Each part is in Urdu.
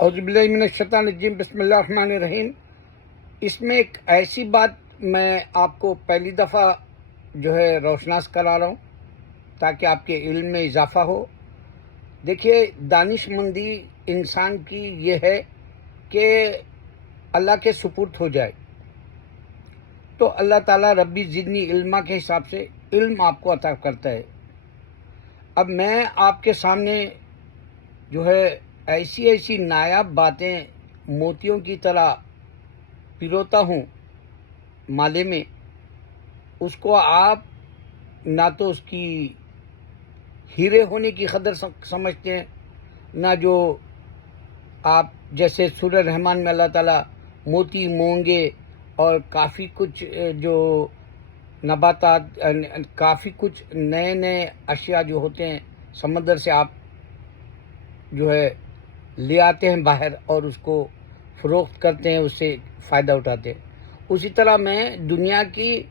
اعوذ باللہ من الشیطان الرجیم، بسم اللہ الرحمن الرحیم۔ اس میں ایک ایسی بات میں آپ کو پہلی دفعہ روشناس کرا رہا ہوں تاکہ آپ کے علم میں اضافہ ہو۔ دیکھیے، دانش مندی انسان کی یہ ہے کہ اللہ کے سپرد ہو جائے تو اللہ تعالیٰ ربی زدنی علما کے حساب سے علم آپ کو عطا کرتا ہے۔ اب میں آپ کے سامنے ایسی نایاب باتیں موتیوں کی طرح پروتا ہوں مالے میں، اس کو آپ نہ تو اس کی ہیرے ہونے کی قدر سمجھتے ہیں، نہ جو آپ جیسے سورہ رحمان میں اللہ تعالیٰ موتی مونگے اور کافی کچھ جو نباتات، کافی کچھ نئے اشیاء جو ہوتے ہیں سمندر سے آپ لے آتے ہیں باہر اور اس کو فروخت کرتے ہیں، اس سے فائدہ اٹھاتے ہیں۔ اسی طرح میں دنیا کی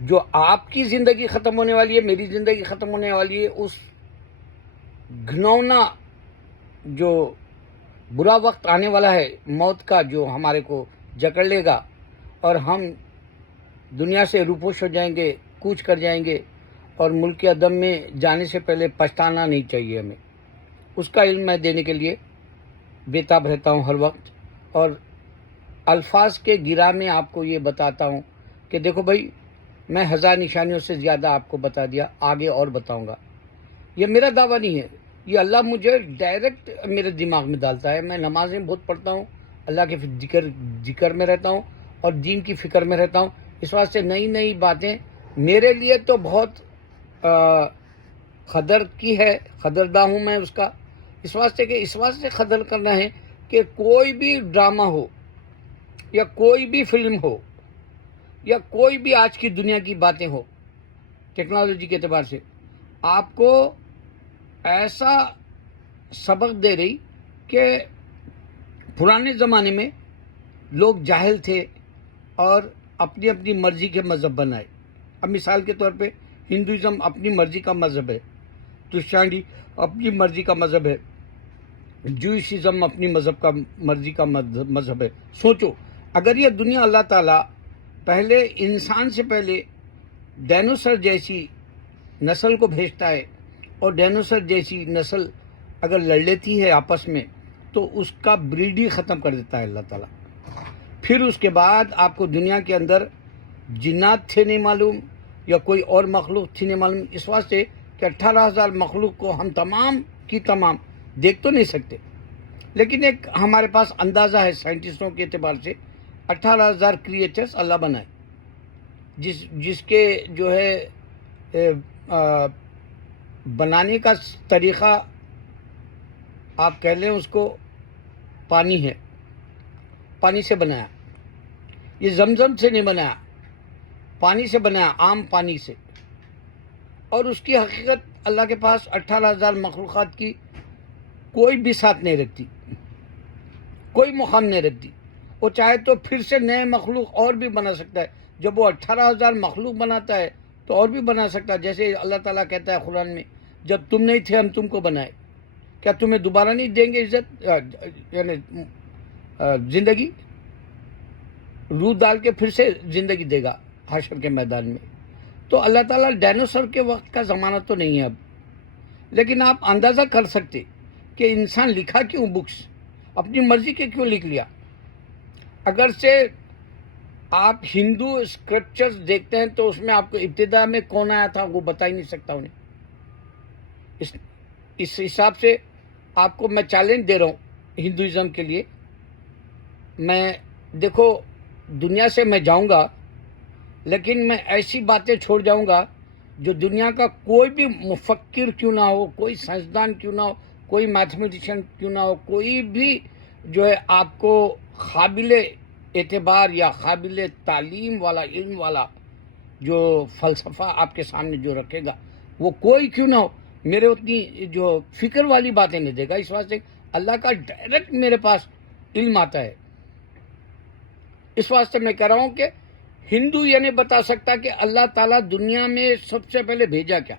جو آپ کی زندگی ختم ہونے والی ہے، میری زندگی ختم ہونے والی ہے، اس گھنونا جو برا وقت آنے والا ہے موت کا، جو ہمارے کو جکڑ لے گا اور ہم دنیا سے روپوش ہو جائیں گے، کوچ کر جائیں گے، اور ملک عدم میں جانے سے پہلے پچھتانا نہیں چاہیے ہمیں۔ اس کا علم میں دینے کے لیے بےتاب رہتا ہوں ہر وقت، اور الفاظ کے گرہ میں آپ کو یہ بتاتا ہوں کہ دیکھو بھائی، میں 1000 نشانیوں سے زیادہ آپ کو بتا دیا، آگے اور بتاؤں گا۔ یہ میرا دعویٰ نہیں ہے، یہ اللہ مجھے ڈائریکٹ میرے دماغ میں ڈالتا ہے۔ میں نمازیں بہت پڑھتا ہوں، اللہ کے ذکر میں رہتا ہوں اور دین کی فکر میں رہتا ہوں، اس واسطے نئی باتیں میرے لیے تو بہت قدر کی ہے، قدرداں ہوں میں اس کا، اس واسطے قدر کرنا ہے کہ کوئی بھی ڈرامہ ہو یا کوئی بھی فلم ہو یا کوئی بھی آج کی دنیا کی باتیں ہو ٹیکنالوجی کے اعتبار سے آپ کو ایسا سبق دے رہی کہ پرانے زمانے میں لوگ جاہل تھے اور اپنی مرضی کے مذہب بنائے۔ اب مثال کے طور پہ ہندوازم اپنی مرضی کا مذہب ہے، کرسچینٹی اپنی مرضی کا مذہب ہے، جوئشزم اپنی مرضی کا مذہب ہے۔ سوچو، اگر یہ دنیا اللہ تعالیٰ پہلے انسان سے پہلے ڈائنوسر جیسی نسل کو بھیجتا ہے، اور ڈائنوسر جیسی نسل اگر لڑ لیتی ہے آپس میں تو اس کا بریڈ ہی ختم کر دیتا ہے اللہ تعالیٰ۔ پھر اس کے بعد آپ کو دنیا کے اندر جنات تھے نہیں معلوم یا کوئی اور مخلوق تھی نہیں معلوم، اس واسطے کہ 18,000 مخلوق کو ہم تمام کی تمام دیکھ تو نہیں سکتے، لیکن ایک ہمارے پاس اندازہ ہے سائنٹسٹوں کے اعتبار سے 18,000 کریچرز اللہ بنائے، جس کے بنانے کا طریقہ آپ کہہ لیں اس کو پانی ہے، پانی سے بنایا، یہ زمزم سے نہیں بنایا، پانی سے بنایا، عام پانی سے، اور اس کی حقیقت اللہ کے پاس 18,000 مخلوقات کی کوئی بھی ساتھ نہیں رکھتی، کوئی مقام نہیں رکھتی۔ وہ چاہے تو پھر سے نئے مخلوق اور بھی بنا سکتا ہے، جب وہ 18,000 مخلوق بناتا ہے تو اور بھی بنا سکتا ہے، جیسے اللہ تعالیٰ کہتا ہے قرآن میں، جب تم نہیں تھے ہم تم کو بنائے، کیا تمہیں دوبارہ نہیں دیں گے عزت، یعنی زندگی، روح ڈال کے پھر سے زندگی دے گا حشر کے میدان میں۔ تو اللہ تعالیٰ ڈائنوسر کے وقت کا زمانہ تو نہیں ہے اب، لیکن آپ اندازہ کر سکتے کہ انسان لکھا کیوں بکس، اپنی مرضی کے کیوں لکھ لیا۔ اگر سے آپ ہندو اسکرپچرز دیکھتے ہیں تو اس میں آپ کو ابتدا میں کون آیا تھا وہ بتا ہی نہیں سکتا انہیں۔ اس حساب سے آپ کو میں چیلنج دے رہا ہوں ہندوازم کے لیے، میں دیکھو دنیا سے میں جاؤں گا، لیکن میں ایسی باتیں چھوڑ جاؤں گا جو دنیا کا کوئی بھی مفکر کیوں نہ ہو، کوئی سائنسدان کیوں نہ ہو، کوئی میتھمیٹیشین کیوں نہ ہو، کوئی بھی آپ کو قابل اعتبار یا قابل تعلیم والا علم والا جو فلسفہ آپ کے سامنے جو رکھے گا، وہ کوئی کیوں نہ ہو، میرے اتنی جو فکر والی باتیں نہیں دے گا، اس واسطے اللہ کا ڈائریکٹ میرے پاس علم آتا ہے۔ اس واسطے میں کہہ رہا ہوں کہ ہندو یہ نہیں بتا سکتا کہ اللہ تعالیٰ دنیا میں سب سے پہلے بھیجا کیا،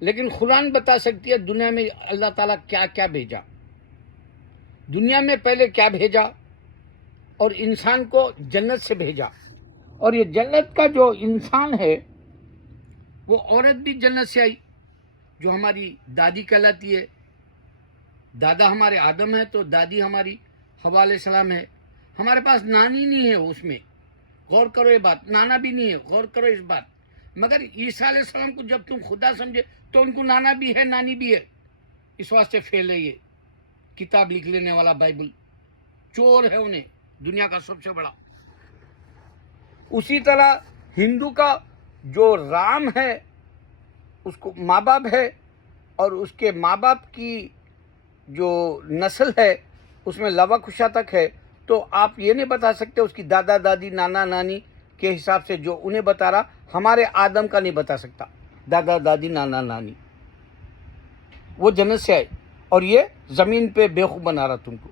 لیکن قرآن بتا سکتی ہے دنیا میں اللہ تعالیٰ کیا کیا بھیجا۔ دنیا میں پہلے کیا بھیجا اور انسان کو جنت سے بھیجا. اور یہ جنت کا جو انسان ہے وہ عورت بھی جنت سے آئی جو ہماری دادی کہلاتی ہے. دادا ہمارے آدم ہے تو دادی ہماری حوا علیہ السلام ہے. ہمارے پاس نانی نہیں ہے اس میں، غور کرو یہ بات، نانا بھی نہیں ہے، غور کرو اس بات. مگر عیسیٰ علیہ السلام کو جب تم خدا سمجھے تو ان کو نانا بھی ہے، نانی بھی ہے. اس واسطے فیل ہے یہ کتاب لکھ لینے والا بائبل. چور ہے انہیں، دنیا کا سب سے بڑا. اسی طرح ہندو کا جو رام ہے اس کو ماں باپ ہے، اور اس کے ماں باپ کی جو نسل ہے اس میں لوا کشا تک ہے. تو آپ یہ نہیں بتا سکتے اس کی دادا دادی نانا نانی کے حساب سے جو انہیں بتا رہا، ہمارے آدم کا نہیں بتا سکتا دادا دادی نانا نانی. وہ جنت سے آئے اور یہ زمین پہ بیوقوف بنا رہا تم کو،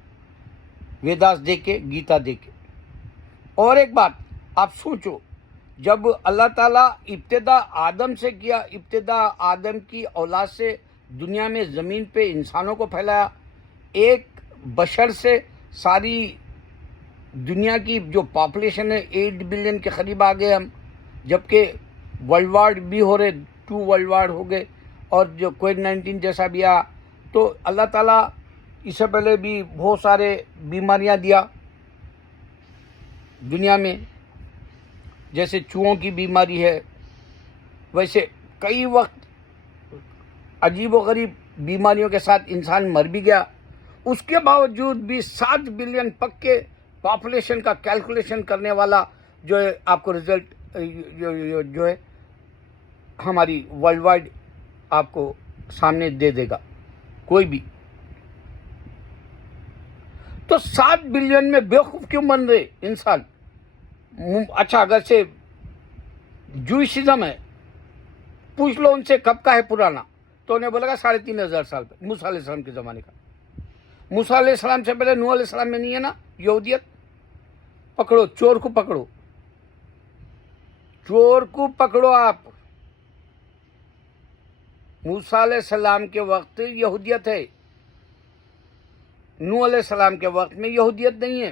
ویداس دے کے، گیتا دے کے. اور ایک بات آپ سوچو، جب اللہ تعالیٰ ابتدا آدم سے کیا، ابتدا آدم کی اولاد سے دنیا میں زمین پہ انسانوں کو پھیلایا. ایک بشر سے ساری دنیا کی جو پاپولیشن ہے 8 بلین کے قریب آ گئے ہم، جبکہ ورلڈ وار بھی ہو رہے، 2 ورلڈ وار ہو گئے، اور جو کووڈ-19 جیسا بھی آیا. تو اللہ تعالیٰ اس سے پہلے بھی بہت سارے بیماریاں دیا دنیا میں، جیسے چوہوں کی بیماری ہے، ویسے کئی وقت عجیب و غریب بیماریوں کے ساتھ انسان مر بھی گیا. اس کے باوجود بھی 7 بلین پکے پاپولیشن کا کیلکولیشن کرنے والا جو ہے آپ کو رزلٹ جو ہے ہماری ورلڈ وائڈ آپ کو سامنے دے دے گا کوئی بھی. تو 7 بلین میں بیوقوف کیوں بن رہے انسان؟ اچھا اگر سے جوئشزم ہے، پوچھ لو ان سے کب کا ہے پرانا، تو انہیں بولے گا 3500 سال پہ، موسیٰ علیہ السلام کے زمانے کا. موسیٰ علیہ السلام سے پہلے نوح علیہ السلام میں نہیں ہے نا یہودیت. پکڑو چور کو، پکڑو چور کو، پکڑو آپ. موسیٰ علیہ السلام کے وقت یہودیت ہے، نوح علیہ السلام کے وقت میں یہودیت نہیں ہے.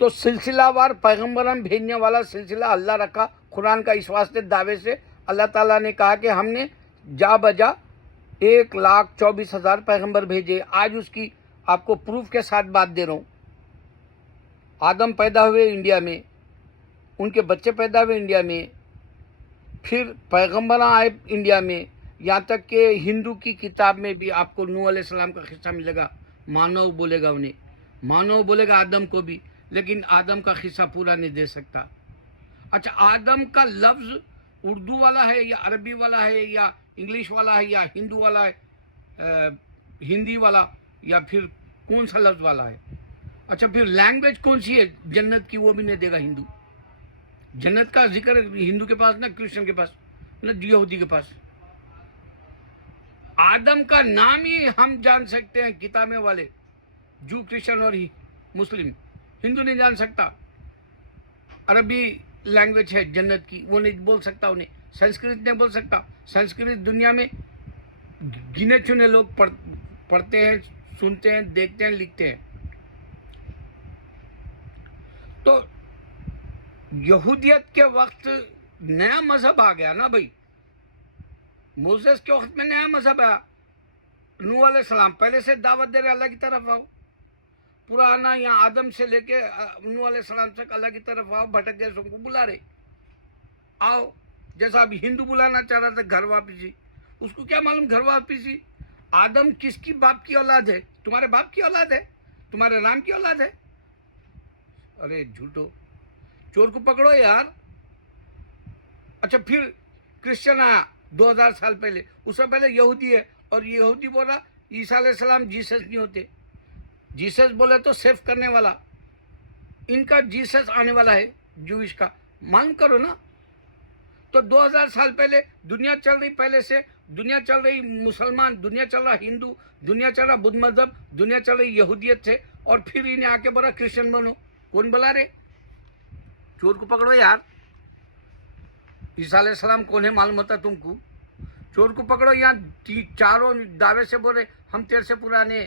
تو سلسلہ وار پیغمبران بھیجنے والا سلسلہ اللہ رکھا قرآن کا. اس واسطے دعوے سے اللہ تعالیٰ نے کہا کہ ہم نے جا بجا 1,24,000 پیغمبر بھیجے. آج اس کی آپ کو پروف کے ساتھ بات دے رہا ہوں. آدم پیدا ہوئے انڈیا میں، ان کے بچے پیدا ہوئے انڈیا میں، پھر پیغمبراں آئے انڈیا میں. یہاں تک کہ ہندو کی کتاب میں بھی آپ کو نوح علیہ السلام کا قصہ ملے گا. مانو بولے گا انہیں، مانو بولے گا آدم کو بھی، لیکن آدم کا قصہ پورا نہیں دے سکتا. اچھا آدم کا لفظ اردو والا ہے یا عربی والا ہے یا انگلش والا ہے یا ہندو والا ہے، ہندی والا، یا پھر کون سا لفظ والا ہے؟ اچھا پھر لینگویج کون سی ہے جنت کی، وہ بھی نہیں دے گا ہندو. جنت کا ذکر ہندو کے پاس نہ کرسچن کے پاس نہ یہودی کے پاس. آدم کا نام ہی ہم جان سکتے ہیں کتابیں والے، جو کرسچن اور مسلم. ہندو نہیں جان سکتا. عربی لینگویج ہے جنت کی، وہ نہیں بول سکتا انہیں. سنسکرت نہیں بول سکتا. سنسکرت دنیا میں گنے چنے لوگ پڑھتے ہیں، سنتے ہیں، دیکھتے ہیں، لکھتے ہیں. تو یہودیت کے وقت نیا مذہب آ گیا نا بھائی. موسیس کے وقت میں نیا مذہب آیا. نوح علیہ السلام پہلے سے دعوت دے رہے اللہ کی طرف آؤ. پرانا یہاں آدم سے لے کے نوح علیہ السلام تک اللہ کی طرف آؤ. بھٹک گئے سب کو بلا رہے آؤ. جیسا ابھی ہندو بلانا چاہ رہا تھا گھر واپسی، اس کو کیا معلوم گھر واپسی آدم کس کی باپ کی اولاد ہے؟ تمہارے باپ کی اولاد ہے، تمہارے رام کی اولاد ہے. ارے جھوٹو، چور کو پکڑو یار. اچھا پھر کرسچن آیا 2000 سال پہلے، اس سے پہلے یہودی ہے، اور یہودی بولا عیسیٰ علیہ السلام جیسس نہیں ہوتے. جیسس بولے تو سیو کرنے والا، ان کا جیسس آنے والا ہے جوئش کا. معلوم کرو نا. تو 2000 سال پہلے دنیا چل رہی، پہلے سے دنیا چل رہی مسلمان، دنیا چل رہا ہندو، دنیا چل رہا بدھ مذہب، دنیا چل رہی یہودیت سے، اور پھر انہیں آ کے بولا کرسچن بنو. کون بلا رہے؟ چور کو پکڑو یار. عیسیٰ علیہ السلام کون ہے معلوم ہوتا تم کو؟ چور کو پکڑو. یہاں چاروں دعوے سے بولے ہم تیرے سے پرانے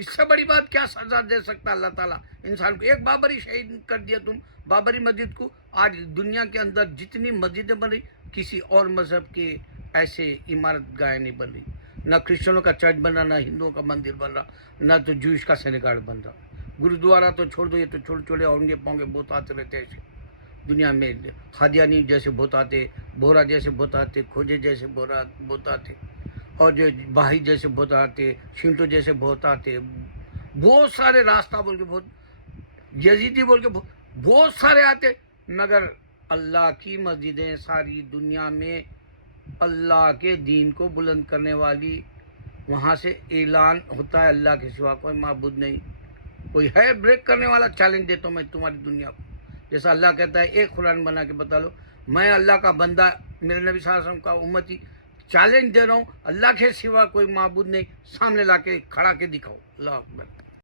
اس سے بڑی بات کیا سزا دے سکتا اللہ تعالیٰ انسان کو؟ ایک بابری شہید کر دیا تم، بابری مسجد کو. آج دنیا کے اندر جتنی مسجدیں بن رہی کسی اور مذہب کے ایسے عمارت گاہ نہیں بن رہی. نہ کرسچنوں کا چرچ بن رہا، نہ ہندوؤں کا مندر بن رہا، نہ تو جوئش کا سینیگاڑ بن رہا. گرودوارا تو چھوڑ دو، یہ تو چھوٹے چھوٹے اونگے پونگے بہت آتے رہتے ایسے دنیا میں. قادیانی جیسے بہت آتے، بورا جیسے بہت آتے، کھوجے جیسے بہت آتے، اور جو باہی جیسے بہت آتے، شنٹو جیسے بہت آتے، بہت سارے راستہ بول کے بہت، یزیدی بول کے بہت سارے آتے. مگر اللہ کی مسجدیں ساری دنیا میں اللہ کے دین کو بلند کرنے والی، وہاں سے اعلان ہوتا ہے اللہ کے سوا کوئی معبود نہیں. کوئی ہے بریک کرنے والا؟ چیلنج دیتا ہوں میں تمہاری دنیا کو. جیسا اللہ کہتا ہے ایک قرآن بنا کے بتا لو میں اللہ کا بندہ، میرے نبی صلی اللہ علیہ وسلم کا امتی، چیلنج دے رہا ہوں اللہ کے سوا کوئی معبود نہیں، سامنے لا کے کھڑا کے دکھاؤ. اللہ اکبر.